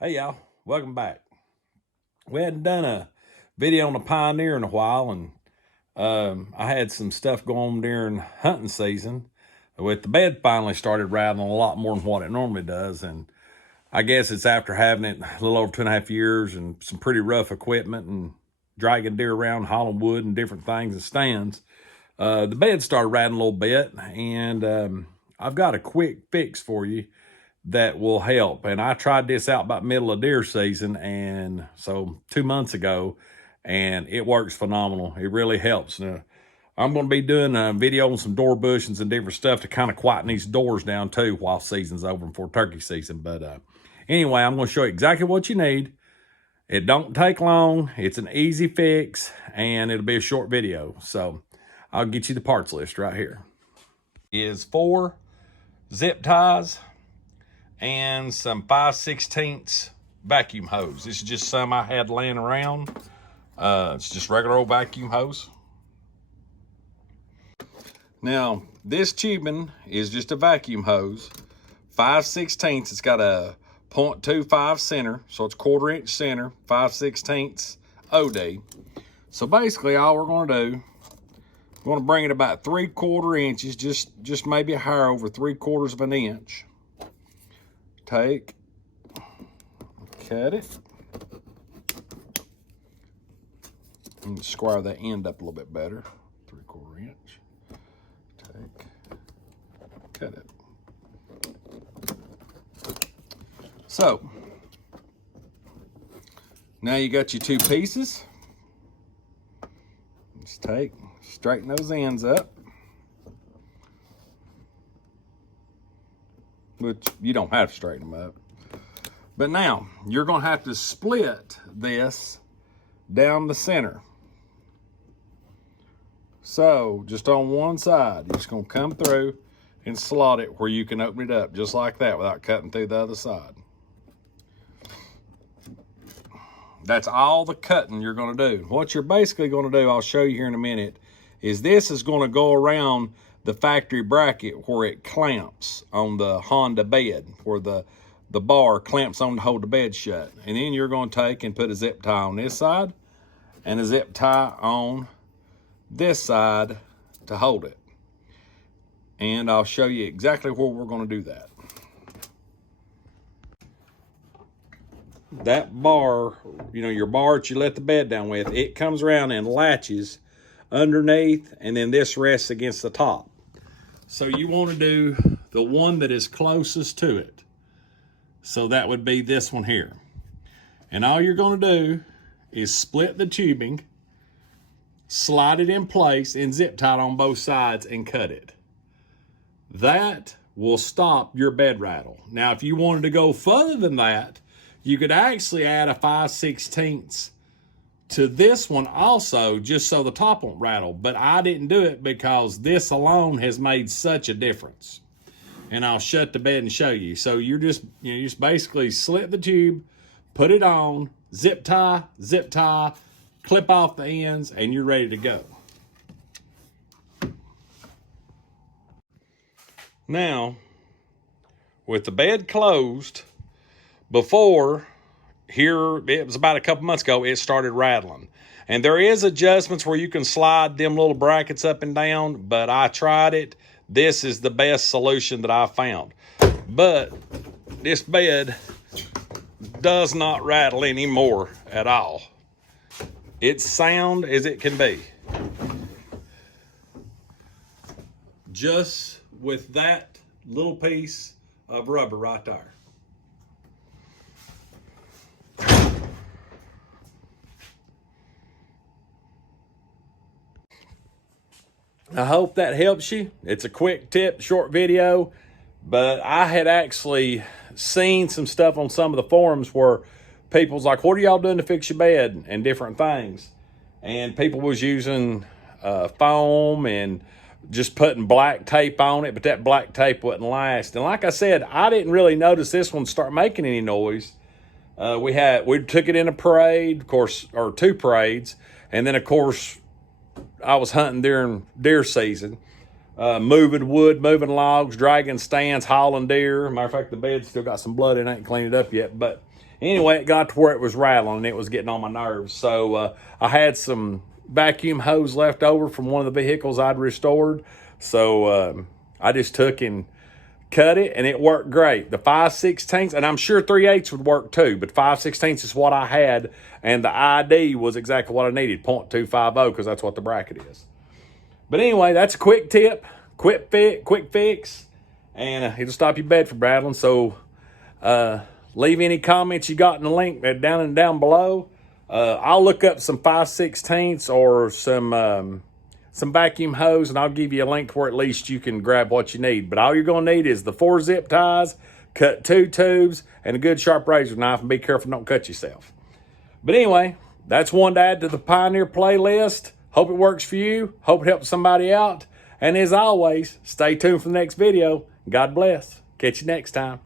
Hey y'all, welcome back. We hadn't done a video on the Pioneer in a while, and I had some stuff going on during hunting season. With the bed finally started rattling a lot more than what it normally does, and I guess it's after having it a little over 2.5 years and some pretty rough equipment and dragging deer around, hauling wood and different things and stands. The bed started rattling a little bit, and I've got a quick fix for you that will help. And I tried this out about middle of deer season, and so 2 months ago, and it works phenomenal. It really helps. Now, I'm going to be doing a video on some door bushings and different stuff to kind of quieten these doors down too while season's over and for turkey season. But anyway, I'm going to show you exactly what you need. It don't take long. It's an easy fix, and it'll be a short video. So I'll get you the parts list right here. Is 4 zip ties and some 5/16 vacuum hose. This is just some I had laying around. It's just regular old vacuum hose. Now, this tubing is just a vacuum hose. 5/16. It's got a 0.25 center, so it's 1/4 inch center, 5/16 OD. So basically, all we're going to do, we're going to bring it about 3/4 inches, just maybe a hair over 3/4 of an inch. Take, cut it, and square that end up a little bit better. 3/4 inch. Take, cut it. So now you got your two pieces. Just take, straighten those ends up. Which you don't have to straighten them up. But now, you're going to have to split this down the center. So, just on one side, you're just going to come through and slot it where you can open it up, just like that, without cutting through the other side. That's all the cutting you're going to do. What you're basically going to do, I'll show you here in a minute, is this is going to go around the factory bracket where it clamps on the Honda bed, where the bar clamps on to hold the bed shut. And then you're going to take and put a zip tie on this side and a zip tie on this side to hold it. And I'll show you exactly where we're going to do that. That bar, you know, your bar that you let the bed down with, it comes around and latches underneath, and then this rests against the top. So you want to do the one that is closest to it. So that would be this one here. And all you're going to do is split the tubing, slide it in place, and zip tie it on both sides and cut it. That will stop your bed rattle. Now, if you wanted to go further than that, you could actually add a 5/16 to this one also, just so the top won't rattle. But I didn't do it because this alone has made such a difference. And I'll shut the bed and show you. So you just basically slit the tube, put it on, zip tie, clip off the ends, and you're ready to go. Now, with the bed closed, before, here, it was about a couple months ago, it started rattling. And there is adjustments where you can slide them little brackets up and down, but I tried it. This is the best solution that I found. But this bed does not rattle anymore at all. It's sound as it can be. Just with that little piece of rubber right there. I hope that helps you. It's a quick tip, short video, but I had actually seen some stuff on some of the forums where people's like, what are y'all doing to fix your bed and different things? And people was using foam and just putting black tape on it, but that black tape wouldn't last. And like I said, I didn't really notice this one start making any noise. We took it in a parade, of course, or 2 parades, and then of course I was hunting during deer season. moving wood, moving logs, dragging stands, hauling deer. Matter of fact, the bed's still got some blood in it. I ain't cleaned it up yet. But anyway, it got to where it was rattling and it was getting on my nerves. So I had some vacuum hose left over from one of the vehicles I'd restored. So I just took and cut it, and it worked great. The 5/16, and I'm sure 3/8 would work too, but 5/16 is what I had, and the ID was exactly what I needed, 0.250, because that's what the bracket is. But anyway, that's a quick tip, quick fix, and it'll stop your bed from rattling. So leave any comments you got in the link down below. I'll look up some 5/16 or some vacuum hose, and I'll give you a link where at least you can grab what you need. But all you're going to need is the 4 zip ties, cut 2 tubes, and a good sharp razor knife, and be careful don't cut yourself. But anyway, that's one to add to the Pioneer playlist. Hope it works for you. Hope it helps somebody out. And as always, stay tuned for the next video. God bless. Catch you next time.